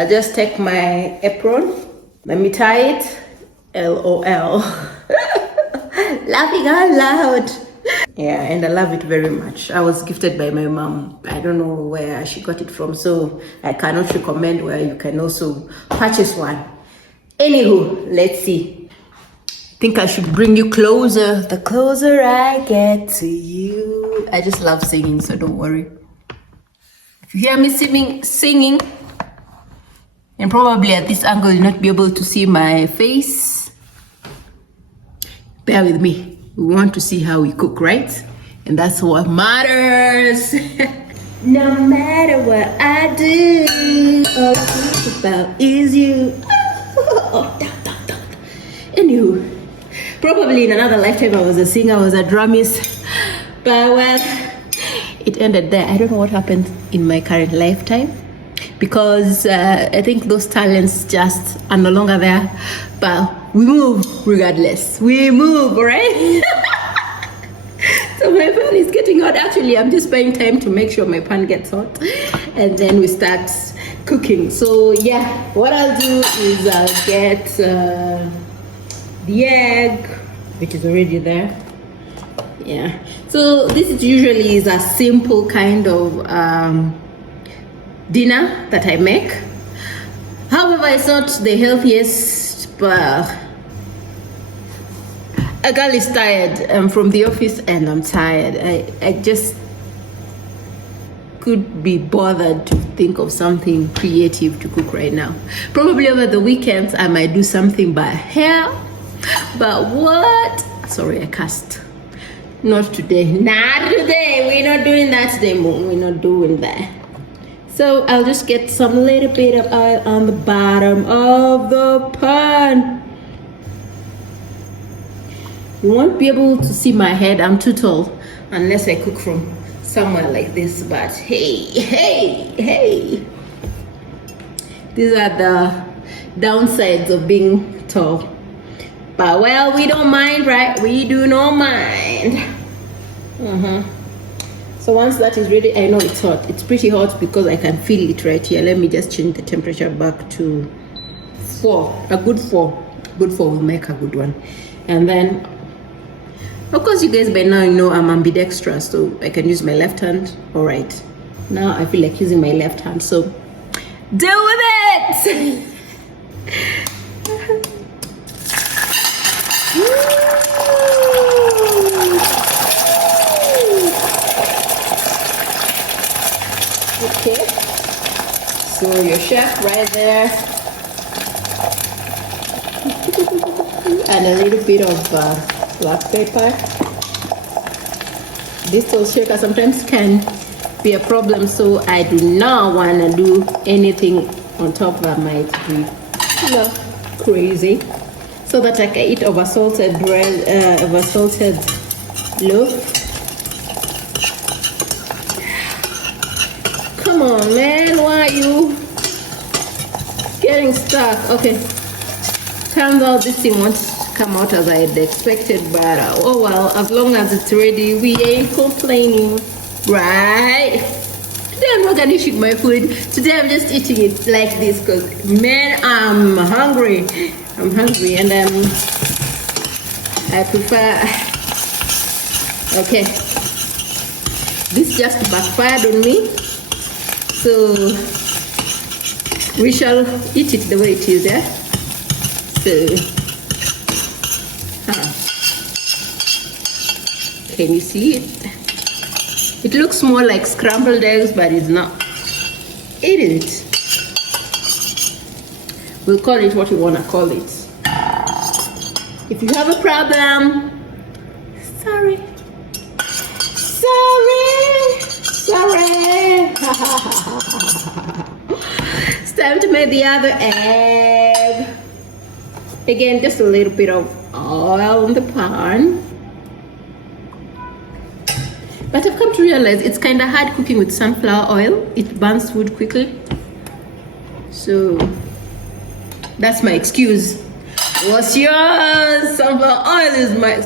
I'll just take my apron. Let me tie it. LOL. Laughing out loud. Yeah, and I love it very much. I was gifted by my mom. I don't know where she got it from, so I cannot recommend where you can also purchase one. Anywho, let's see. I think I should bring you closer. The closer I get to you. I just love singing, so don't worry. If you hear me singing, and probably at this angle you'll not be able to see my face, bear with me. We want to see how we cook, right? And that's what matters. No matter what I do, all I think about is you. Anywho, probably in another lifetime I was a singer, I was a drummist, but well, it ended there. I don't know what happened in my current lifetime, because I think those talents just are no longer there, but we move regardless. We move, right? So my pan is getting hot. Actually, I'm just buying time to make sure my pan gets hot, and then we start cooking. So yeah, what I'll do is I'll get the egg, which is already there. Yeah, so this is usually is a simple kind of dinner that I make. However, it's not the healthiest, but a girl is tired. I'm from the office and I'm tired. I just could be bothered to think of something creative to cook right now. Probably over the weekends I might do something by hair, but what? Sorry, I cussed. Not today. Not today. We're not doing that today, Mom. We're not doing that. So I'll just get some little bit of oil on the bottom of the pan. You won't be able to see my head. I'm too tall unless I cook from somewhere like this. But hey. These are the downsides of being tall. But well, we don't mind, right? We do not mind. So once that is ready, I know it's hot. It's pretty hot because I can feel it right here. Let me just change the temperature back to 4. A good 4. Good 4 will make a good one. And then, of course, you guys by now you know I'm ambidextrous, so I can use my left hand. All right. Now I feel like using my left hand, so deal with it. Okay, so your chef right there, and a little bit of black pepper. This salt shaker sometimes can be a problem, so I do not want to do anything on top that might be crazy, so that I can eat over-salted bread, over-salted loaf. Come on, man, why are you getting stuck? Okay, turns out this thing won't come out as I had expected, but oh well, as long as it's ready, we ain't complaining, right? Today I'm not garnishing my food. Today I'm just eating it like this because, man, I'm hungry. I'm hungry, and I prefer. Okay, this just backfired on me, so we shall eat it the way it is, yeah? So, can you see it? It looks more like scrambled eggs, but it's not. It is. We'll call it what you want to call it. If you have a problem, sorry. It's time to make the other egg. Again, just a little bit of oil on the pan. But I've come to realize it's kind of hard cooking with sunflower oil. It burns food quickly. So that's my excuse. What's yours? Sunflower oil is my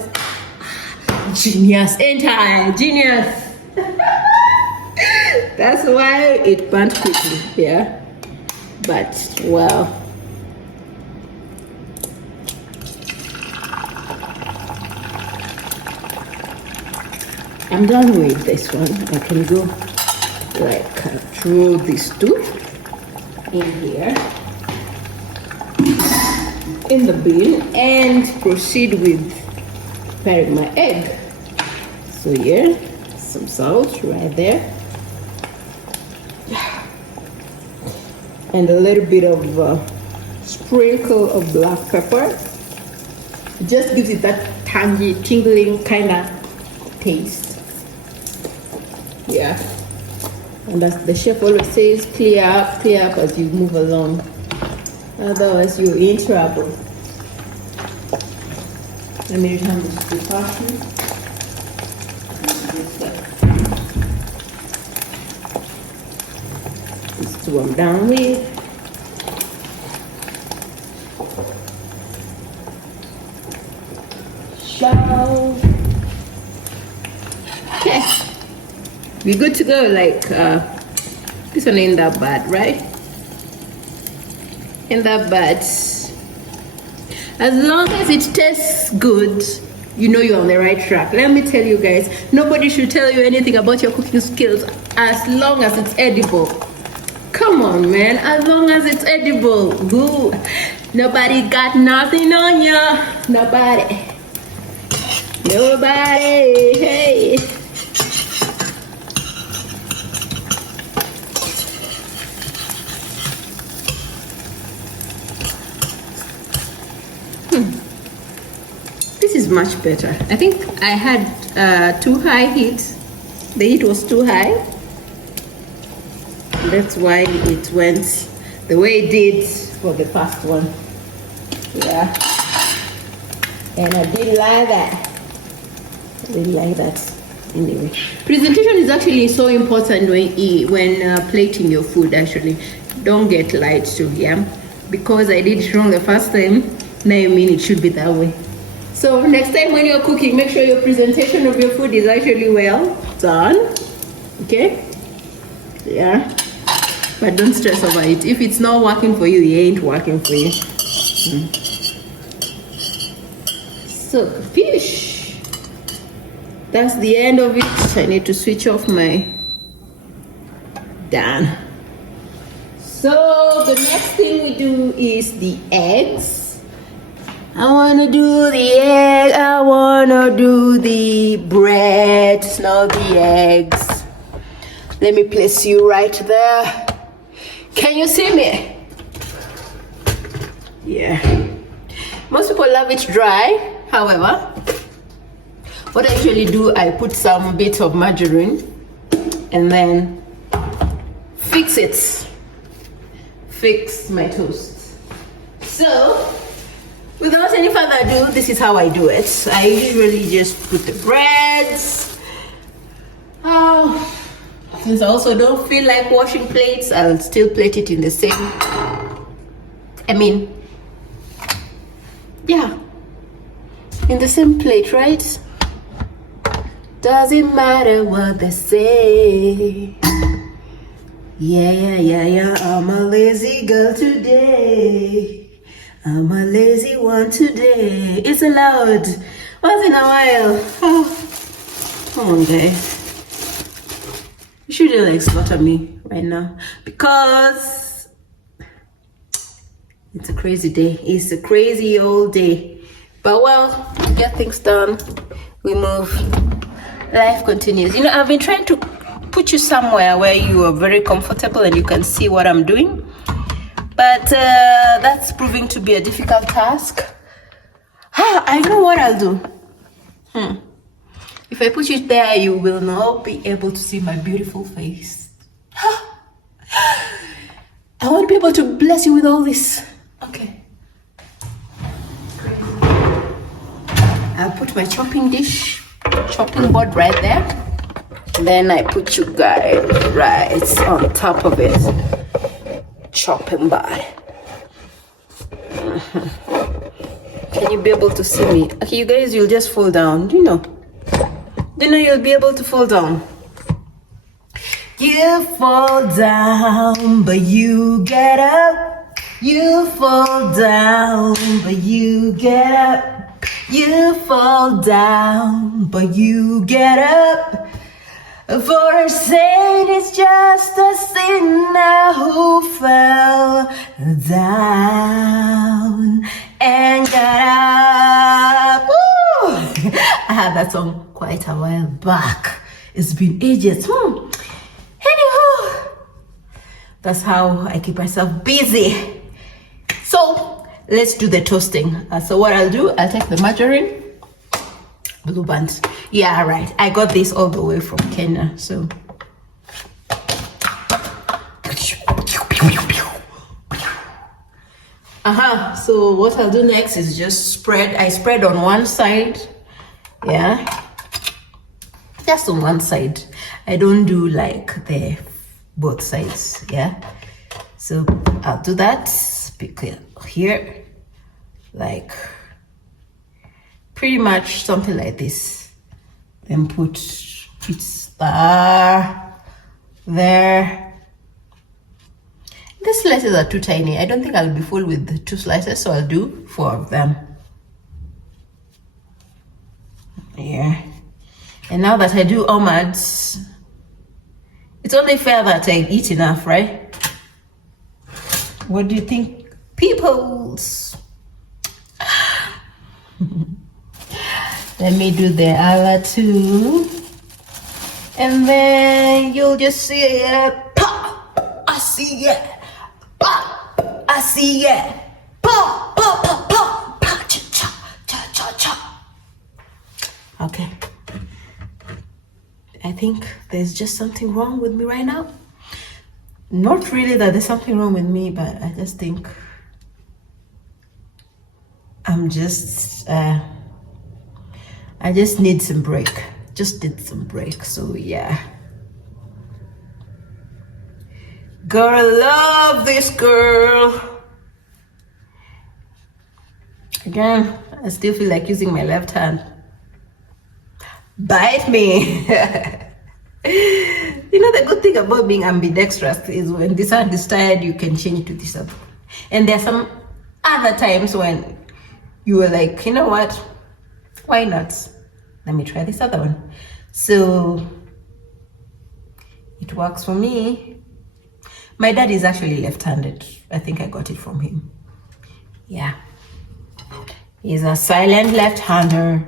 genius, ain't I? Genius. That's why it burnt quickly, yeah. But well, I'm done with this one. I can go like throw these two in here in the bin and proceed with preparing my egg. So here, some salt right there, and a little bit of sprinkle of black pepper. It just gives it that tangy, tingling kind of taste. Yeah, and as the chef always says, clear up as you move along, otherwise you're in trouble. Let me return this to parsley. These two I'm done with. Okay, we're good to go. Like this one ain't that bad, right? Ain't that bad. As long as it tastes good, you know you're on the right track. Let me tell you guys, nobody should tell you anything about your cooking skills as long as it's edible. Come on, man, as long as it's edible. Good. Nobody got nothing on you. Nobody. Hey. This is much better. I think I had too high heat. The heat was too high. That's why it went the way it did for the first one. Yeah. And I didn't like that. I didn't like that. Anyway, presentation is actually so important when plating your food. Actually, don't get lied to, yeah, because I did it wrong the first time. Now you mean it should be that way. So next time when you're cooking, make sure your presentation of your food is actually well done. Okay? Yeah. But don't stress over it. If it's not working for you, it ain't working for you. So fish. That's the end of it. I need to switch off my done. So the next thing we do is the eggs. I wanna do the egg, I wanna do the bread, not the eggs. Let me place you right there. Can you see me? Yeah. Most people love it dry. However, what I usually do, I put some bits of margarine and then fix my toast. So, without any further ado, this is how I do it. I usually just put the breads. Since I also don't feel like washing plates, I'll still plate it in the same. In the same plate, right? Doesn't matter what they say. Yeah, I'm a lazy girl today. I'm a lazy one today. It's allowed. Once in a while. Come on, guys. You shouldn't like slaughter me right now because it's a crazy day. It's a crazy old day. But well, get things done. We move. Life continues. You know, I've been trying to put you somewhere where you are very comfortable and you can see what I'm doing. But that's proving to be a difficult task. I know what I'll do. If I put you there, you will not be able to see my beautiful face. I want people to bless you with all this. Okay. I'll put my chopping board right there. Then I put you guys right on top of it. Chopping board. Can you be able to see me? Okay, you guys, you'll just fall down. Do you know you'll be able to fall down? You fall down, but you get up. You fall down, but you get up. You fall down, but you get up. For a saint is just a sinner who fell down and got up. Woo! I had that song quite a while back. It's been ages. Anywho, that's how I keep myself busy. So let's do the toasting. So what I'll do, I'll take the margarine. Blue Band. Yeah, right. I got this all the way from Kenya. So so what I'll do next is just spread. I spread on one side. Yeah. Just on one side. I don't do like the both sides. Yeah. So I'll do that. Because here, like pretty much something like this. Then put it there. These slices are too tiny. I don't think I'll be full with the 2 slices, so I'll do 4 of them. Yeah. And now that I do omelets, it's only fair that I eat enough, right? What do you think, peoples? Let me do the other 2. And then you'll just see it. Pop! I see it. Pop! I see it. Pop! Pop! Pop! Pop! Pop! Cha! Cha! Cha! Cha! Cha! Okay. I think there's just something wrong with me right now. Not really that there's something wrong with me, but I just think I'm just I just need some break. Just need some break. So yeah. Girl, love this girl. Again, I still feel like using my left hand. Bite me. You know, the good thing about being ambidextrous is when this hand is tired, you can change to this other. And there's some other times when you were like, you know what? Why not? Let me try this other one. So it works for me. My dad is actually left-handed. I think I got it from him. Yeah. He's a silent left-hander.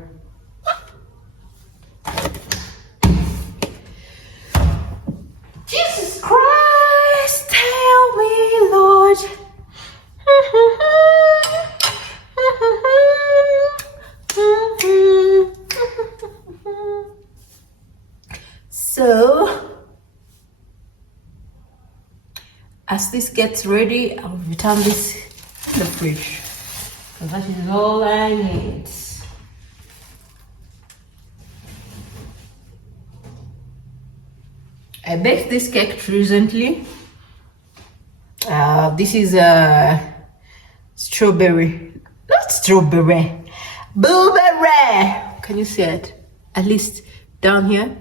Jesus Christ, help me, Lord. So, as this gets ready, I'll return this in the fridge. So that is all I need. I baked this cake recently. This is a strawberry, not strawberry, blueberry. Can you see it? At least down here,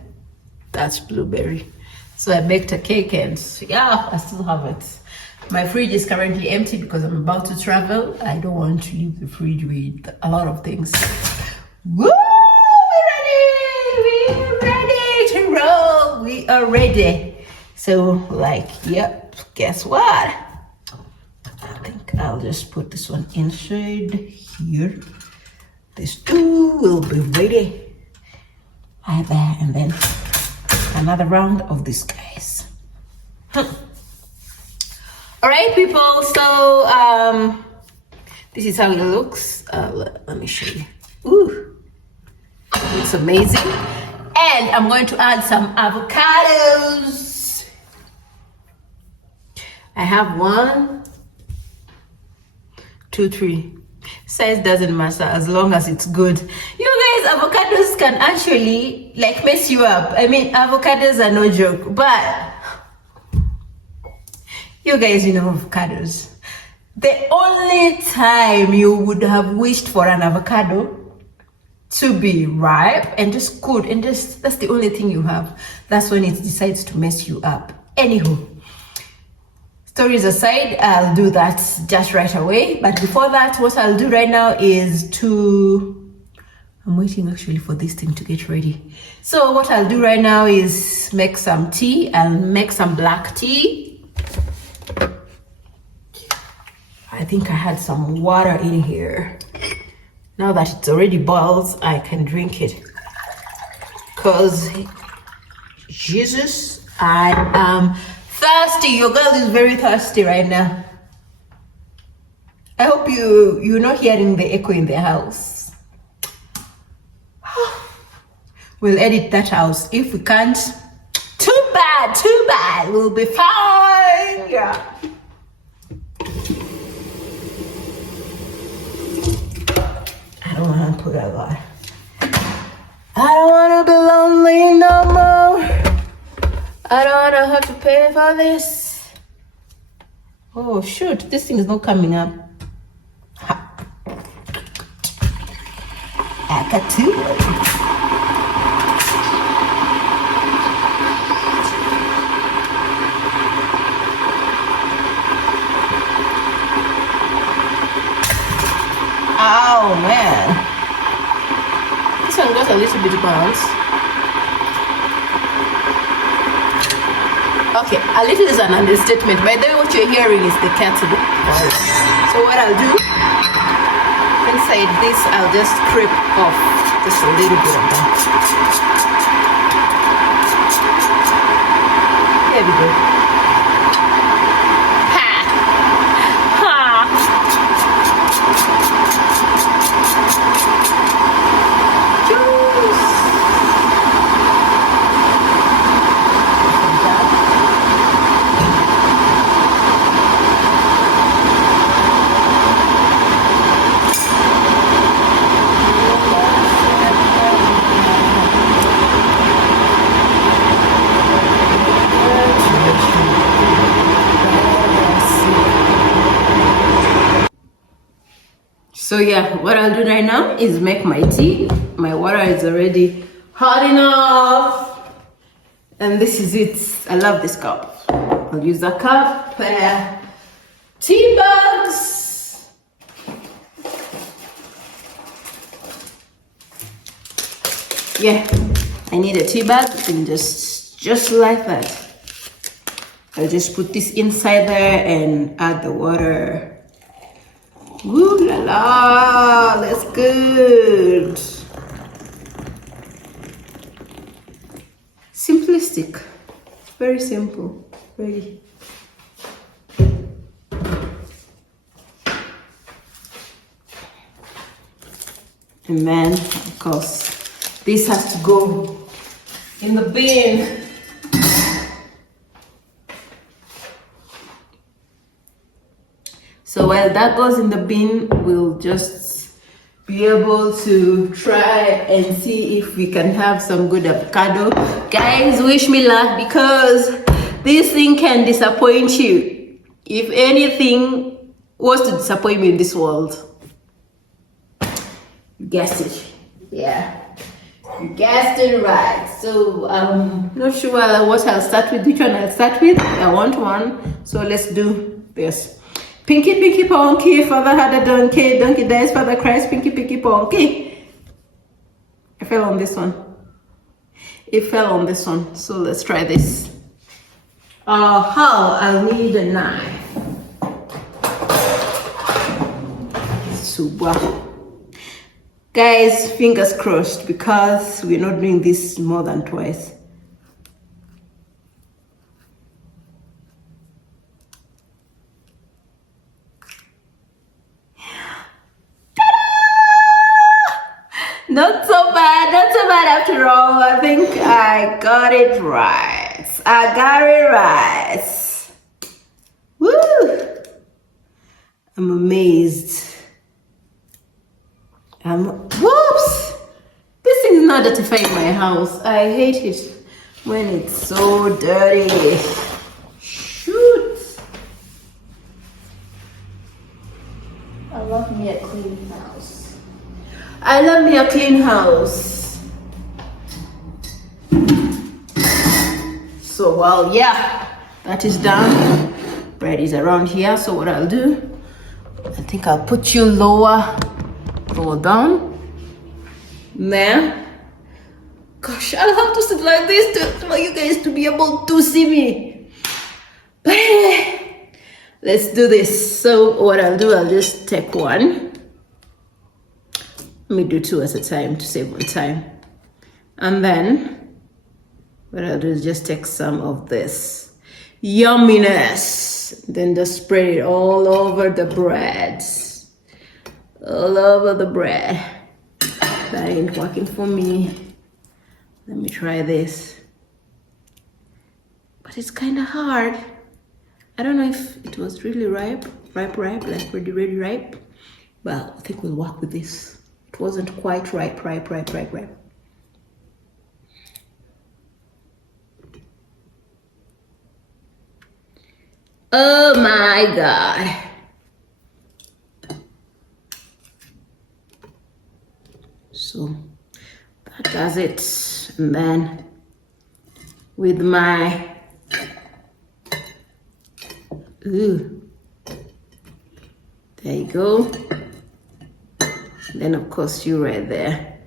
that's blueberry. So I baked a cake and yeah, I still have it. My fridge is currently empty because I'm about to travel. I don't want to leave the fridge with a lot of things. Woo! We're ready to roll. We are ready. So like, yep, guess what? I think I'll just put this one inside here. These 2 will be ready. Right there, and then another round of these guys. All right, people. So this is how it looks. Let me show you. Ooh, it looks amazing. And I'm going to add some avocados. I have 1, 2, 3. Size doesn't matter as long as it's good. You guys, avocados can actually like mess you up. I mean, avocados are no joke, but you guys, you know avocados. The only time you would have wished for an avocado to be ripe and just good, and just that's the only thing you have. That's when it decides to mess you up. Anywho, stories aside, I'll do that just right away. But before that, what I'll do right now is I'm waiting actually for this thing to get ready. So what I'll do right now is make some tea. I'll make some black tea. I think I had some water in here. Now that it's already boiled, I can drink it. Because, Jesus, I am thirsty. Your girl is very thirsty right now. I hope you're not hearing the echo in the house. We'll edit that out. If we can't, too bad. We'll be fine. Yeah. I don't want to put a lot. I don't want to be lonely no more. I don't want to have to pay for this. Oh shoot, this thing is not coming up. Akatu. Oh man, this one got a little bit bounce. Okay, a little is an understatement. By the way, what you're hearing is the kettle. So what I'll do, inside this, I'll just scrape off just a little bit of that. There we go. So yeah, what I'll do right now is make my tea. My water is already hot enough. And this is it. I love this cup. I'll use a cup. Tea bags. Yeah, I need a tea bag, and just like that. I'll just put this inside there and add the water. Ooh la la, that's good. Simplistic, very simple, ready. And then, of course, this has to go in the bin. So while that goes in the bin, we'll just be able to try and see if we can have some good avocado. Guys, wish me luck, because this thing can disappoint you. If anything was to disappoint me in this world, you guessed it. Yeah, you guessed it right. So I'm not sure what I'll start with, which one I'll start with. I want one, so let's do this. Pinky, pinky, ponky, father had a donkey, donkey dies, father cries, pinky, pinky, ponky. I fell on this one. It fell on this one, so let's try this. I'll need a knife. Super. Guys, fingers crossed, because we're not doing this more than twice. Not so bad after all. I think I got it right. Woo! I'm amazed. Whoops! This thing is not dirtifying my house. I hate it when it's so dirty. Shoot! I love me a clean house. I love me a clean house. So, well, yeah, that is done. Bread is around here. So what I'll do, I think I'll put you lower down. There. Gosh, I'll have to sit like this for you guys to be able to see me. But anyway, let's do this. So what I'll do, I'll just take one. Let me do two at a time to save on time. And then what I'll do is just take some of this yumminess. Then just spread it all over the bread. All over the bread. That ain't working for me. Let me try this. But it's kind of hard. I don't know if it was really ripe, like really ripe. But I think we'll work with this. It wasn't quite ripe. Oh my God. So that does it. And then with my there you go. Then of course you right there.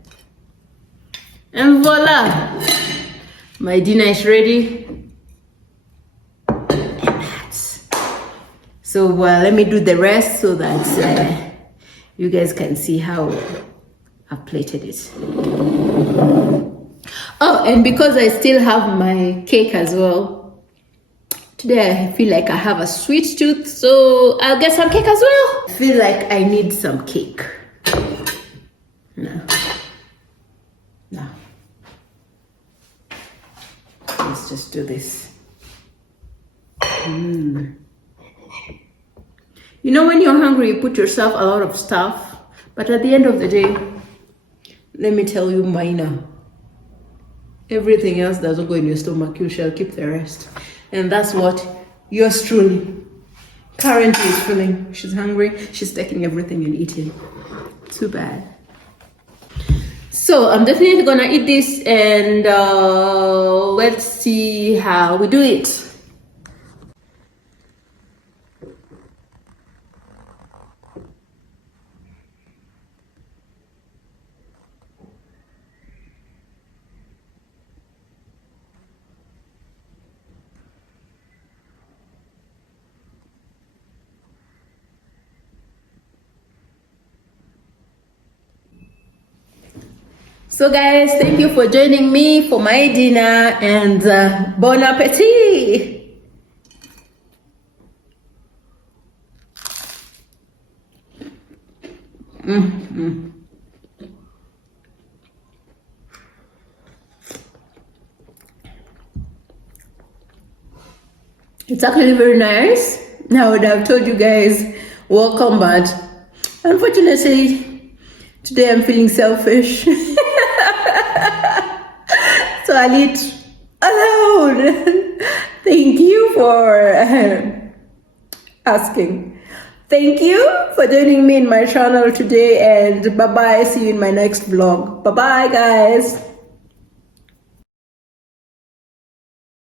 And voila! My dinner is ready. So let me do the rest so that you guys can see how I've plated it. Oh, and because I still have my cake as well, today I feel like I have a sweet tooth, so I'll get some cake as well. I feel like I need some cake. No. Let's just do this. You know, when you're hungry, you put yourself a lot of stuff, but at the end of the day, let me tell you, minor. Everything else doesn't go in your stomach, you shall keep the rest. And that's what yours truly currently is feeling. She's hungry, she's taking everything and eating. Too bad. So I'm definitely gonna eat this, and let's see how we do it. So guys, thank you for joining me for my dinner, and bon appetit! It's actually very nice. I would have told you guys welcome, but unfortunately today I'm feeling selfish. So I'll eat alone. Thank you for asking. Thank you for joining me in my channel today, and bye-bye. See you in my next vlog. Bye-bye, guys.